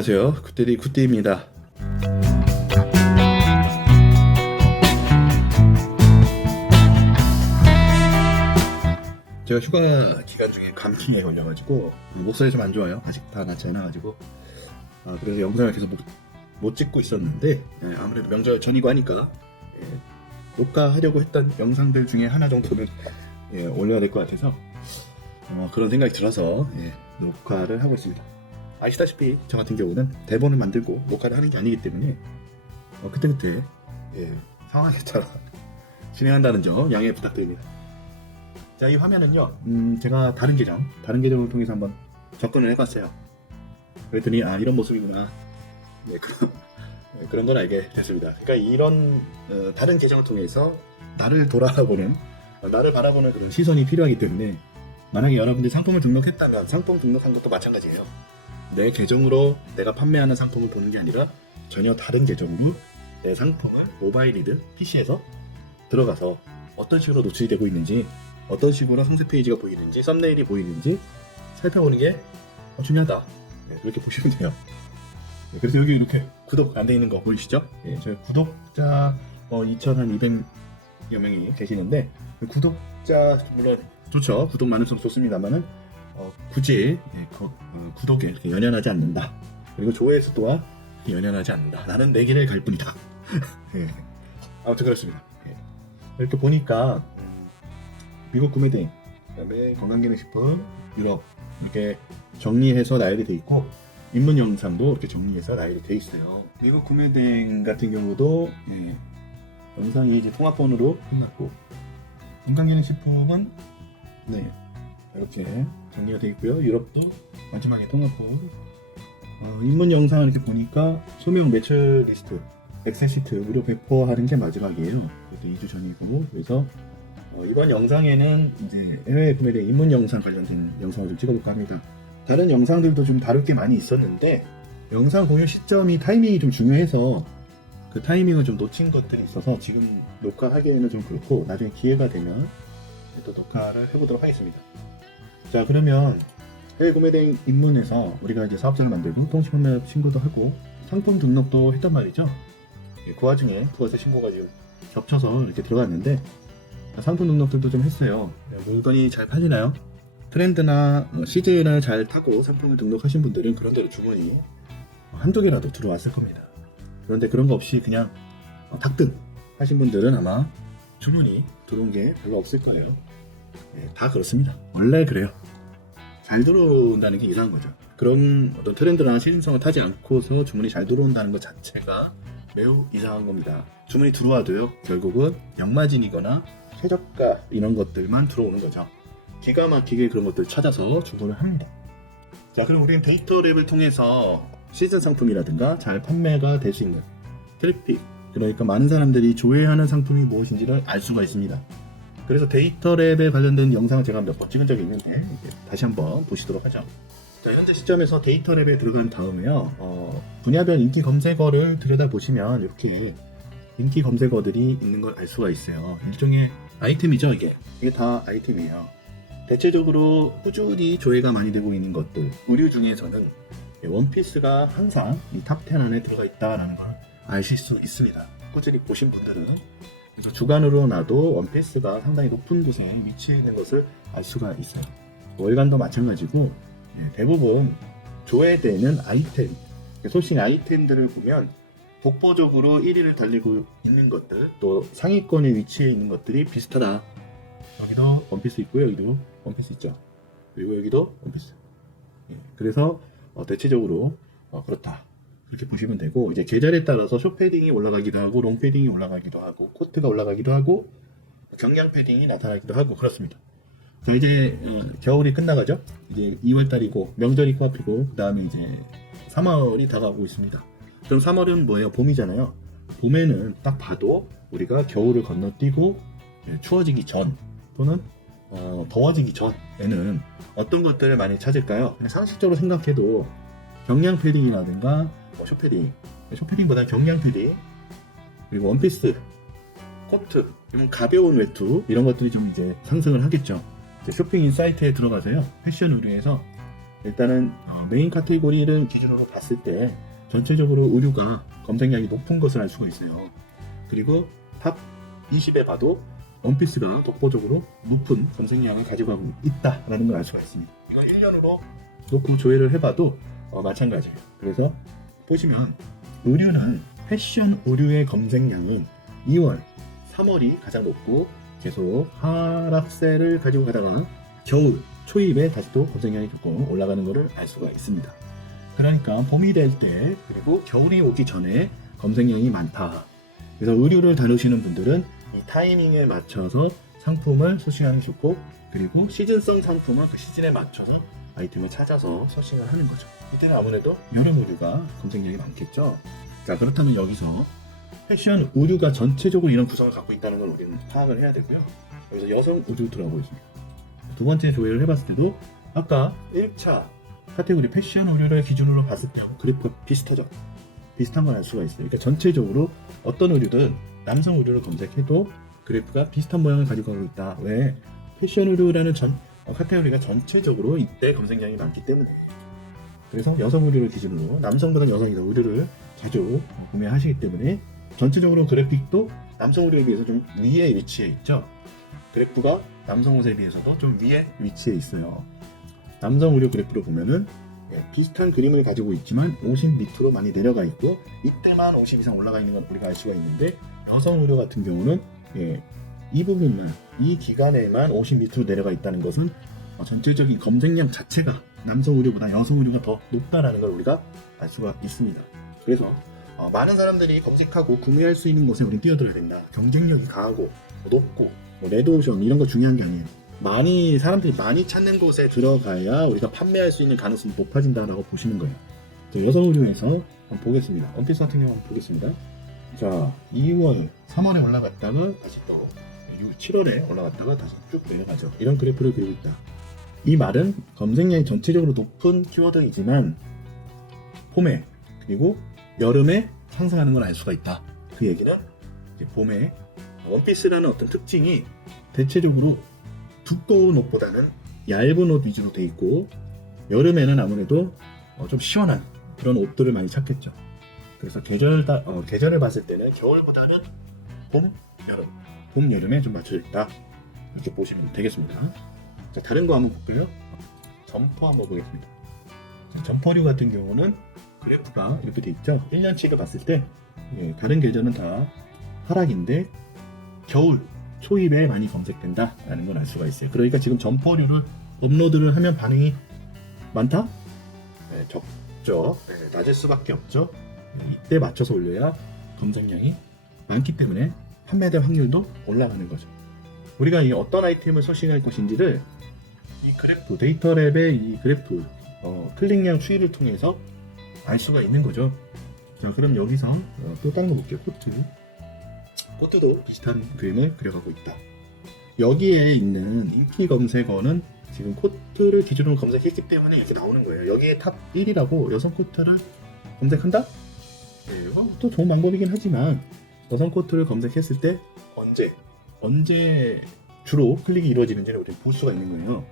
안녕하세요. 굿데디 굿디입니다. 제가 휴가 기간 중에 감기에 걸려가지고 목소리 좀 안 좋아요. 아직 다 낫지 않아가지고 그래서 영상을 계속 못 찍고 있었는데 아무래도 명절 전이고 하니까 녹화하려고 했던 영상들 중에 하나 정도는 올려야 될 것 같아서 그런 생각이 들어서 녹화를 하고 있습니다. 아시다시피 저 같은 경우는 대본을 만들고 녹화를 하는 게 아니기 때문에 그때그때 상황에 따라 진행한다는 점 양해 부탁드립니다. 자, 이 화면은요, 제가 다른 계정을 통해서 한번 접근을 해봤어요. 그랬더니 이런 모습이구나. 그런 건 알게 됐습니다. 그러니까 이런 다른 계정을 통해서 나를 바라보는 그런 시선이 필요하기 때문에, 만약에 여러분들이 상품을 등록했다면 상품 등록한 것도 마찬가지예요. 내 계정으로 내가 판매하는 상품을 보는 게 아니라 전혀 다른 계정으로 내 상품을 모바일이든 PC에서 들어가서 어떤 식으로 노출이 되고 있는지, 어떤 식으로 상세 페이지가 보이는지, 썸네일이 보이는지 살펴보는 게 중요하다. 그렇게 보시면 돼요. 그래서 여기 이렇게 구독 안 돼 있는 거 보이시죠? 저희 구독자 2,200여 명이 계시는데, 구독자 물론 좋죠. 구독 많을수록 좋습니다만은 굳이 구독에 이렇게 연연하지 않는다. 그리고 조회수 또한 연연하지 않는다. 나는 내 길을 갈 뿐이다. 아무튼 그렇습니다. 이렇게 보니까 미국 구매대행, 그다음에 건강기능식품, 유럽 이렇게 정리해서 나열이 돼 있고, 입문 영상도 이렇게 정리해서 나열이 돼 있어요. 미국 구매대행 같은 경우도 영상이 이제 통합본으로 끝났고, 건강기능식품은 이렇게 정리가 되어 있고요. 유럽도 마지막에 통합본. 입문 영상을 이렇게 보니까 소명 매출 리스트, 엑셀 시트 무료 배포하는 게 마지막이에요. 그것도 2주 전이고, 그래서 이번 영상에는 이제 해외 구매대 입문 영상 관련된 영상을 좀 찍어볼까 합니다. 다른 영상들도 좀 다룰 게 많이 있었는데, 영상 공유 시점이 타이밍이 좀 중요해서 그 타이밍을 좀 놓친 것들이 있어서 지금 녹화하기에는 좀 그렇고, 나중에 기회가 되면 또 녹화를 해보도록 하겠습니다. 자, 그러면 해외 구매대행 입문에서 우리가 이제 사업자를 만들고 통신판매 신고도 하고 상품 등록도 했단 말이죠. 그 와중에 부가세 신고가 지금 겹쳐서 이렇게 들어갔는데, 상품 등록들도 좀 했어요. 물건이 잘 팔리나요? 트렌드나 시즌을 잘 타고 상품을 등록하신 분들은 그런 대로 주문이 한두 개라도 들어왔을 겁니다. 그런데 그런 거 없이 그냥 탁등 하신 분들은 아마 주문이 들어온 게 별로 없을 거예요. 다 그렇습니다. 원래 그래요. 잘 들어온다는 게 이상한 거죠. 그런 어떤 트렌드나 시즌성을 타지 않고서 주문이 잘 들어온다는 것 자체가 매우 이상한 겁니다. 주문이 들어와도요, 결국은 역마진이거나 최저가 이런 것들만 들어오는 거죠. 기가 막히게 그런 것들 찾아서 주문을 합니다. 자, 그럼 우리는 데이터 랩을 통해서 시즌 상품이라든가 잘 판매가 될 수 있는 트래픽, 그러니까 많은 사람들이 조회하는 상품이 무엇인지를 알 수가 있습니다. 그래서 데이터 랩에 관련된 영상을 제가 몇 번 찍은 적이 있는데 다시 한번 보시도록 하죠. 자, 현재 시점에서 데이터 랩에 들어간 다음에요, 분야별 인기 검색어를 들여다보시면 이렇게 인기 검색어들이 있는 걸 알 수가 있어요. 일종의 아이템이죠. 이게 다 아이템이에요. 대체적으로 꾸준히 조회가 많이 되고 있는 것들, 의류 중에서는 원피스가 항상 이 탑 10 안에 들어가 있다는 걸 아실 수 있습니다. 꾸준히 보신 분들은. 그래서 주간으로 나도 원피스가 상당히 높은 곳에 위치해 있는 것을 알 수가 있어요. 월간도 마찬가지고, 대부분 조회되는 아이템, 소신 아이템들을 보면 독보적으로 1위를 달리고 있는 것들, 또 상위권에 위치해 있는 것들이 비슷하다. 여기도 원피스 있고요, 여기도 원피스 있죠. 그리고 여기도 원피스. 그래서 대체적으로 그렇다. 그렇게 보시면 되고, 이제 계절에 따라서 숏패딩이 올라가기도 하고, 롱패딩이 올라가기도 하고, 코트가 올라가기도 하고, 경량 패딩이 나타나기도 하고, 그렇습니다. 자, 이제 겨울이 끝나가죠. 이제 2월달이고 명절이 코앞이고, 그 다음에 이제 3월이 다가오고 있습니다. 그럼 3월은 뭐예요? 봄이잖아요. 봄에는 딱 봐도 우리가 겨울을 건너뛰고 추워지기 전, 또는 더워지기 전에는 어떤 것들을 많이 찾을까요? 그냥 상식적으로 생각해도 경량 패딩이라든가 숏패딩보다 경량 패딩, 그리고 원피스, 코트, 이런 가벼운 외투, 이런 것들이 좀 이제 상승을 하겠죠. 이제 쇼핑 인사이트에 들어가서요, 패션 의류에서 일단은 메인 카테고리를 기준으로 봤을 때 전체적으로 의류가 검색량이 높은 것을 알 수가 있어요. 그리고 탑 20에 봐도 원피스가 독보적으로 높은 검색량을 가지고 가고 있다라는 걸 알 수가 있습니다. 이건 1년으로 놓고 조회를 해봐도 마찬가지예요. 그래서 보시면 의류는 패션 의류의 검색량은 2월, 3월이 가장 높고 계속 하락세를 가지고 가다가 겨울, 초입에 다시 또 검색량이 조금 올라가는 것을 알 수가 있습니다. 그러니까 봄이 될 때 그리고 겨울이 오기 전에 검색량이 많다. 그래서 의류를 다루시는 분들은 이 타이밍에 맞춰서 상품을 소싱하는 게 좋고 그리고 시즌성 상품은 그 시즌에 맞춰서 아이템을 찾아서 소싱을 하는 거죠. 이때는 아무래도 여름 의류가 검색량이 많겠죠. 자, 그렇다면 여기서 패션 의류가 전체적으로 이런 구성을 갖고 있다는 걸 우리는 파악을 해야 되고요. 여기서 여성 의류 들어가보겠습니다. 두 번째 조회를 해봤을 때도 아까 1차 카테고리 패션 의류를 기준으로 봤을 때 그래프가 비슷하죠. 비슷한 걸 알 수가 있어요. 그러니까 전체적으로 어떤 의류든 남성 의류를 검색해도 그래프가 비슷한 모양을 가지고 가고 있다. 왜? 패션 의류라는 카테고리가 전체적으로 이때 검색량이 많기 때문에. 그래서 여성 의류를 기준으로 남성보다 여성이 더 의류를 자주 구매하시기 때문에 전체적으로 그래픽도 남성 의류에 비해서 좀 위에 위치해 있죠. 그래프가 남성 옷에 비해서도 좀 위에 위치해 있어요. 남성 의류 그래프로 보면은 비슷한 그림을 가지고 있지만 50 밑으로 많이 내려가 있고 이때만 50 이상 올라가 있는 건 우리가 알 수가 있는데 여성 의류 같은 경우는 이 부분만 이 기간에만 50 밑으로 내려가 있다는 것은 전체적인 검색량 자체가 남성 의류보다 여성 의류가 더 높다라는 걸 우리가 알 수가 있습니다. 그래서 많은 사람들이 검색하고 구매할 수 있는 곳에 우리는 뛰어들어야 된다. 경쟁력이 강하고 높고 레드오션 이런 거 중요한 게 아니에요. 사람들이 많이 찾는 곳에 들어가야 우리가 판매할 수 있는 가능성이 높아진다라고 보시는 거예요. 여성 의류에서 한번 보겠습니다. 원피스 같은 경우 한번 보겠습니다. 자, 2월, 3월에 올라갔다가 다시 또 7월에 올라갔다가 다시 쭉 내려가죠. 이런 그래프를 그리고 있다. 이 말은 검색량이 전체적으로 높은 키워드이지만 봄에 그리고 여름에 상승하는 걸 알 수가 있다. 그 얘기는 이제 봄에 원피스라는 어떤 특징이 대체적으로 두꺼운 옷보다는 얇은 옷 위주로 돼 있고 여름에는 아무래도 좀 시원한 그런 옷들을 많이 찾겠죠. 그래서 계절을 봤을 때는 겨울보다는 봄, 여름에 좀 맞춰져 있다. 이렇게 보시면 되겠습니다. 자, 다른 거 한번 볼게요. 점퍼 한번 보겠습니다. 자, 점퍼류 같은 경우는 그래프가 이렇게 돼 있죠. 1년치를 봤을 때 다른 계절은 다 하락인데 겨울, 초입에 많이 검색된다라는 걸 알 수가 있어요. 그러니까 지금 점퍼류를 업로드를 하면 반응이 많다? 네, 적죠. 네, 낮을 수밖에 없죠. 이때 맞춰서 올려야 검색량이 많기 때문에 판매될 확률도 올라가는 거죠. 우리가 이 어떤 아이템을 소싱할 것인지를 이 그래프, 데이터랩의 이 그래프, 클릭량 추이를 통해서 알 수가 있는 거죠. 자, 그럼 여기서 또 다른 거 볼게요. 코트도 비슷한 그림을 그려가고 있다. 여기에 있는 인기 검색어는 지금 코트를 기준으로 검색했기 때문에 이렇게 나오는 거예요. 여기에 탑 1이라고 여성 코트를 검색한다? 네, 이것도 좋은 방법이긴 하지만 여성 코트를 검색했을 때 언제 주로 클릭이 이루어지는지를 우리 볼 수가 있는 거예요.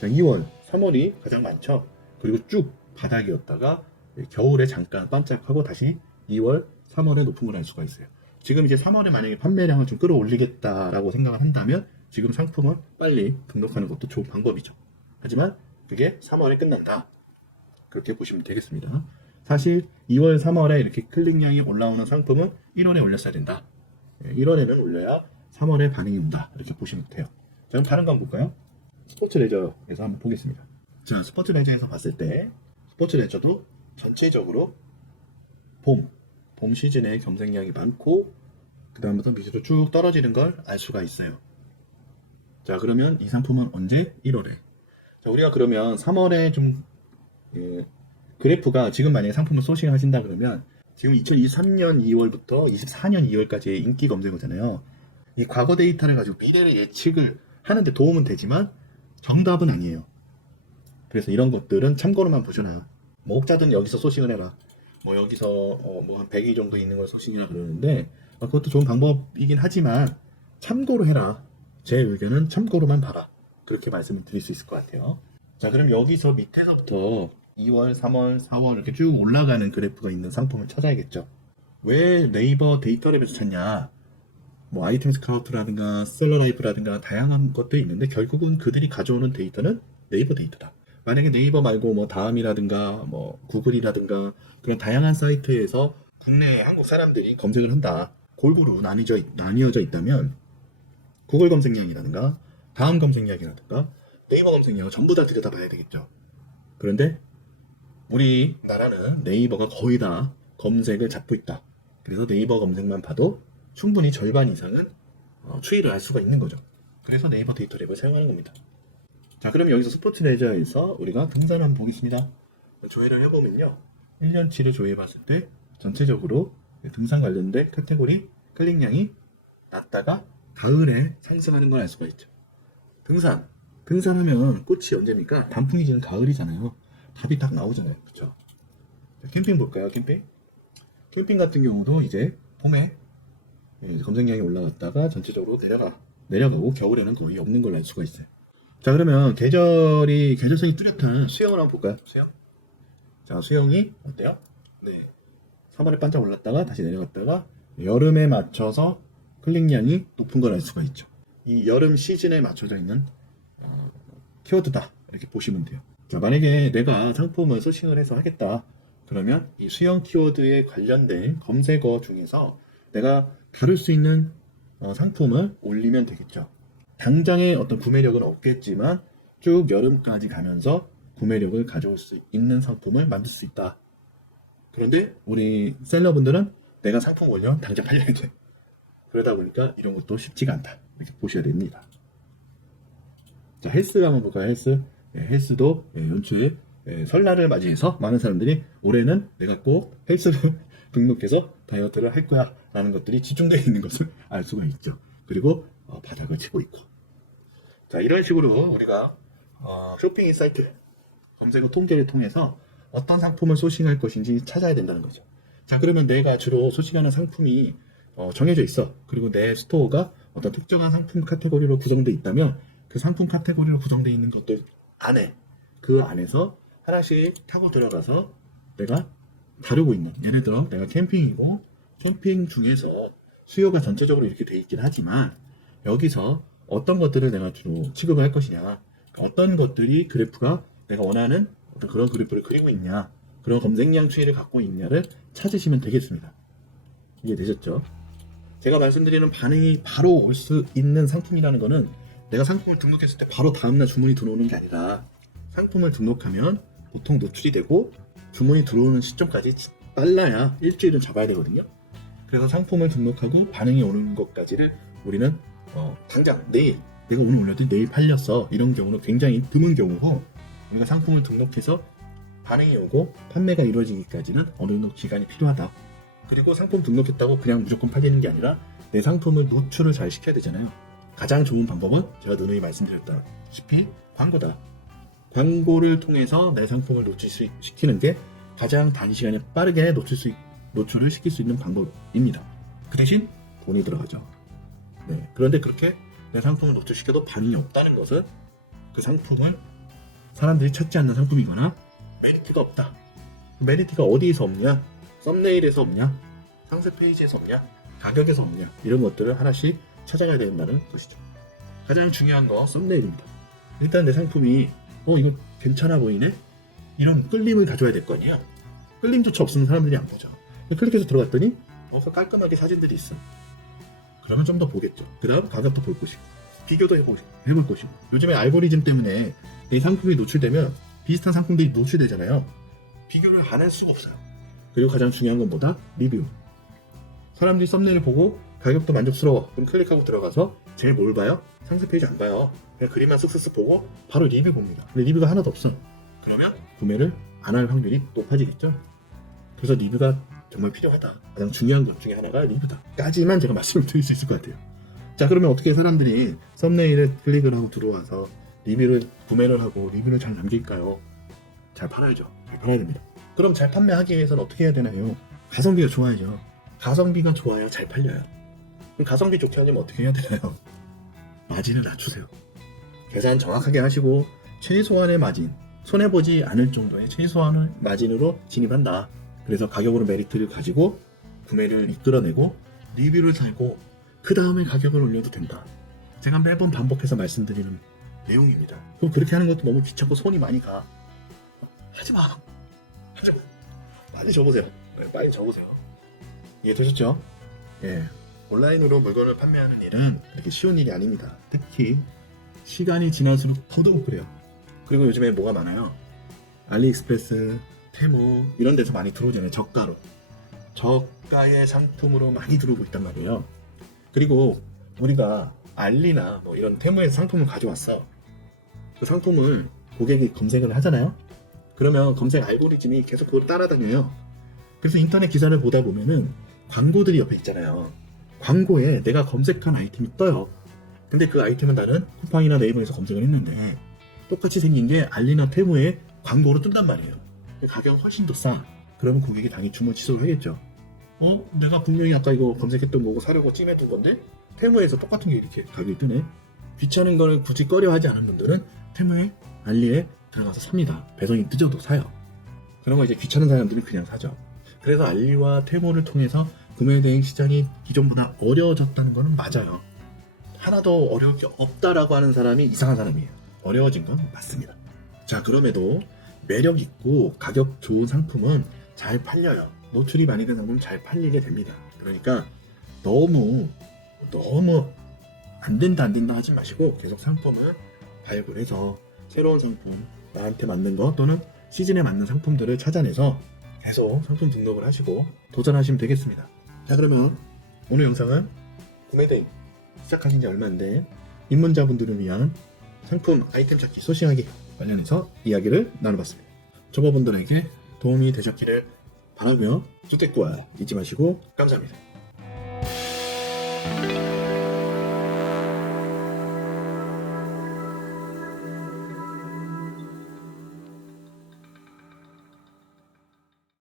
자, 2월, 3월이 가장 많죠. 그리고 쭉 바닥이었다가 겨울에 잠깐 반짝하고 다시 2월, 3월에 높은 걸 알 수가 있어요. 지금 이제 3월에 만약에 판매량을 좀 끌어올리겠다라고 생각을 한다면 지금 상품을 빨리 등록하는 것도 좋은 방법이죠. 하지만 그게 3월에 끝난다. 그렇게 보시면 되겠습니다. 사실 2월, 3월에 이렇게 클릭량이 올라오는 상품은 1월에 올렸어야 된다. 1월에는 올려야 3월에 반응이 온다. 이렇게 보시면 돼요. 자, 그럼 다른 거 한번 볼까요? 스포츠 레저에서 한번 보겠습니다. 자, 스포츠 레저에서 봤을 때 스포츠 레저도 전체적으로 봄 시즌에 검색량이 많고 그 다음부터 밑으로 쭉 떨어지는 걸 알 수가 있어요. 자, 그러면 이 상품은 언제? 1월에. 자, 우리가 그러면 3월에 좀 그래프가 지금 만약에 상품을 소싱하신다 그러면 지금 2023년 2월부터 24년 2월까지의 인기 검색어잖아요. 이 과거 데이터를 가지고 미래를 예측을 하는데 도움은 되지만 정답은 아니에요. 그래서 이런 것들은 참고로만 보셔라. 뭐 혹자든 여기서 소싱을 해라. 뭐 여기서 뭐 한 100위 정도 있는 걸 소싱이라 그러는데 그것도 좋은 방법이긴 하지만 참고로 해라. 제 의견은 참고로만 봐라. 그렇게 말씀을 드릴 수 있을 것 같아요. 자, 그럼 여기서 밑에서부터 2월, 3월, 4월 이렇게 쭉 올라가는 그래프가 있는 상품을 찾아야겠죠. 왜 네이버 데이터랩에서 찾냐? 뭐 아이템 스카우트라든가 셀러라이프라든가 다양한 것들이 있는데 결국은 그들이 가져오는 데이터는 네이버 데이터다. 만약에 네이버 말고 뭐 다음이라든가 뭐 구글이라든가 그런 다양한 사이트에서 국내 한국 사람들이 검색을 한다. 골고루 나뉘어져 있다면 구글 검색량이라든가 다음 검색량이라든가 네이버 검색량을 전부 다 들여다봐야 되겠죠. 그런데 우리 나라는 네이버가 거의 다 검색을 잡고 있다. 그래서 네이버 검색만 봐도 충분히 절반 이상은 추이를 알 수가 있는 거죠. 그래서 네이버 데이터랩을 사용하는 겁니다. 자, 그럼 여기서 스포츠 레저에서 우리가 등산을 한번 보겠습니다. 조회를 해보면요. 1년치를 조회해봤을 때 전체적으로 등산 관련된 카테고리 클릭량이 낮다가 가을에 상승하는 걸 알 수가 있죠. 등산하면 꽃이 언제입니까? 단풍이 지는 가을이잖아요. 답이 딱 나오잖아요. 그쵸? 캠핑 볼까요? 캠핑 같은 경우도 이제 봄에 검색량이 올라갔다가 전체적으로 내려가고 겨울에는 거의 없는 걸 알 수가 있어요. 자, 그러면 계절성이 뚜렷한 수영을 한번 볼까요? 자, 수영이 어때요? 네. 3월에 반짝 올랐다가 다시 내려갔다가 여름에 맞춰서 클릭량이 높은 걸 알 수가 있죠. 이 여름 시즌에 맞춰져 있는 키워드다. 이렇게 보시면 돼요. 자, 만약에 내가 상품을 소싱을 해서 하겠다. 그러면 이 수영 키워드에 관련된 검색어 중에서 내가 다룰 수 있는 상품을 올리면 되겠죠. 당장의 어떤 구매력은 없겠지만 쭉 여름까지 가면서 구매력을 가져올 수 있는 상품을 만들 수 있다. 그런데 우리 셀러분들은 내가 상품 올려 당장 팔려야 돼. 그러다 보니까 이런 것도 쉽지가 않다. 이렇게 보셔야 됩니다. 자, 헬스 한번 볼까요? 헬스도 연초에 설날을 맞이해서 많은 사람들이 올해는 내가 꼭 헬스를 등록해서 다이어트를 할 거야 라는 것들이 집중되어 있는 것을 알 수가 있죠. 그리고 바닥을 치고 있고. 자, 이런 식으로 우리가 쇼핑 인사이트 검색어 통계를 통해서 어떤 상품을 소싱할 것인지 찾아야 된다는 거죠. 자, 그러면 내가 주로 소싱하는 상품이 정해져 있어. 그리고 내 스토어가 어떤 특정한 상품 카테고리로 구성되어 있다면 그 상품 카테고리로 구성되어 있는 것들 안에 그 안에서 하나씩 타고 들어가서 내가 다루고 있는, 예를 들어 내가 캠핑이고 캠핑 중에서 수요가 전체적으로 이렇게 돼 있긴 하지만 여기서 어떤 것들을 내가 주로 취급을 할 것이냐, 어떤 것들이 그래프가 내가 원하는 어떤 그런 그래프를 그리고 있냐, 그런 검색량 추이를 갖고 있냐를 찾으시면 되겠습니다. 이해되셨죠? 제가 말씀드리는 반응이 바로 올 수 있는 상품이라는 거는 내가 상품을 등록했을 때 바로 다음날 주문이 들어오는 게 아니라 상품을 등록하면 보통 노출이 되고 주문이 들어오는 시점까지 빨라야 일주일은 잡아야 되거든요. 그래서 상품을 등록하고 반응이 오는 것까지를 우리는 당장 내일 내가 오늘 올렸더니 내일 팔렸어, 이런 경우는 굉장히 드문 경우고, 우리가 상품을 등록해서 반응이 오고 판매가 이루어지기까지는 어느 정도 기간이 필요하다. 그리고 상품 등록했다고 그냥 무조건 팔리는 게 아니라 내 상품을 노출을 잘 시켜야 되잖아요. 가장 좋은 방법은 제가 누누이 말씀드렸다시피 광고다. 광고를 통해서 내 상품을 노출시키는 게 가장 단시간에 빠르게 노출을 시킬 수 있는 방법입니다. 그 대신 돈이 들어가죠. 네. 그런데 그렇게 내 상품을 노출시켜도 반응이 없다는 것은 그 상품을 사람들이 찾지 않는 상품이거나 메리트가 없다. 메리트가 어디에서 없냐? 썸네일에서 없냐? 상세 페이지에서 없냐? 가격에서 없냐? 이런 것들을 하나씩 찾아가야 된다는 것이죠. 가장 중요한 거 썸네일입니다. 일단 내 상품이 이거 괜찮아 보이네? 이런 끌림을 가져야 될 거 아니야? 끌림조차 없으면 사람들이 안 보죠. 클릭해서 들어갔더니 깔끔하게 사진들이 있어. 그러면 좀 더 보겠죠. 그 다음 가격도 볼 것이고 비교도 해볼 것이고. 요즘에 알고리즘 때문에 내 상품이 노출되면 비슷한 상품들이 노출되잖아요. 비교를 안 할 수가 없어요. 그리고 가장 중요한 건 뭐다? 리뷰. 사람들이 썸네일을 보고 가격도 만족스러워. 그럼 클릭하고 들어가서 제일 뭘 봐요? 상세 페이지 안 봐요. 그냥 그림만 쓱쓱쓱 보고 바로 리뷰 봅니다. 근데 리뷰가 하나도 없어. 그러면 구매를 안 할 확률이 높아지겠죠. 그래서 리뷰가 정말 필요하다. 가장 중요한 것 중에 하나가 리뷰다. 까지만 제가 말씀을 드릴 수 있을 것 같아요. 자, 그러면 어떻게 사람들이 썸네일에 클릭을 하고 들어와서 구매를 하고 리뷰를 잘 남길까요? 잘 팔아야죠. 잘 팔아야 됩니다. 그럼 잘 판매하기 위해서는 어떻게 해야 되나요? 가성비가 좋아야죠. 가성비가 좋아야 잘 팔려요. 그럼 가성비 좋게 하려면 어떻게 해야 되나요? 마진을 낮추세요. 계산 정확하게 하시고 최소한의 마진, 손해보지 않을 정도의 최소한의 마진으로 진입한다. 그래서 가격으로 메리트를 가지고 구매를 이끌어내고 리뷰를 살고 그 다음에 가격을 올려도 된다. 제가 매번 반복해서 말씀드리는 내용입니다. 그럼 그렇게 하는 것도 너무 귀찮고 손이 많이 가. 하지마. 빨리 접으세요. 빨리 접으세요. 이해되셨죠? 예. 온라인으로 물건을 판매하는 일은 그렇게 쉬운 일이 아닙니다. 특히 시간이 지날수록 더더욱 그래요. 그리고 요즘에 뭐가 많아요? 알리익스프레스, 테무 이런 데서 많이 들어오잖아요. 저가로. 저가의 상품으로 많이 들어오고 있단 말이에요. 그리고 우리가 알리나 뭐 이런 테무에서 상품을 가져왔어. 그 상품을 고객이 검색을 하잖아요. 그러면 검색 알고리즘이 계속 그걸 따라다녀요. 그래서 인터넷 기사를 보다 보면은 광고들이 옆에 있잖아요. 광고에 내가 검색한 아이템이 떠요. 근데 그 아이템은 나는 쿠팡이나 네이버에서 검색을 했는데 똑같이 생긴 게 알리나 테무에 광고로 뜬단 말이에요. 가격은 훨씬 더 싸. 그러면 고객이 당연히 주문 취소를 하겠죠. 내가 분명히 아까 이거 검색했던 거고 사려고 찜해둔 건데 테무에서 똑같은 게 이렇게 가격이 뜨네. 귀찮은 거를 굳이 꺼려하지 않은 분들은 테무에 알리에 들어가서 삽니다. 배송이 늦어도 사요. 그런 거 이제 귀찮은 사람들은 그냥 사죠. 그래서 알리와 테무를 통해서 구매 대행 시장이 기존보다 어려워졌다는 거는 맞아요. 하나도 어려울 게 없다라고 하는 사람이 이상한 사람이에요. 어려워진 건 맞습니다. 자, 그럼에도 매력 있고 가격 좋은 상품은 잘 팔려요. 노출이 많이 된 상품은 잘 팔리게 됩니다. 그러니까 너무 안 된다 하지 마시고 계속 상품을 발굴해서 새로운 상품, 나한테 맞는 거 또는 시즌에 맞는 상품들을 찾아내서 계속 상품 등록을 하시고 도전하시면 되겠습니다. 자, 그러면 오늘 영상은 구매대행 시작하신 지 얼마 안 된 입문자분들을 위한 상품 아이템 찾기 소싱하기 관련해서 이야기를 나눠봤습니다. 초보분들에게 도움이 되셨기를 바라고요. 쭈떼꾸알 잊지 마시고 감사합니다.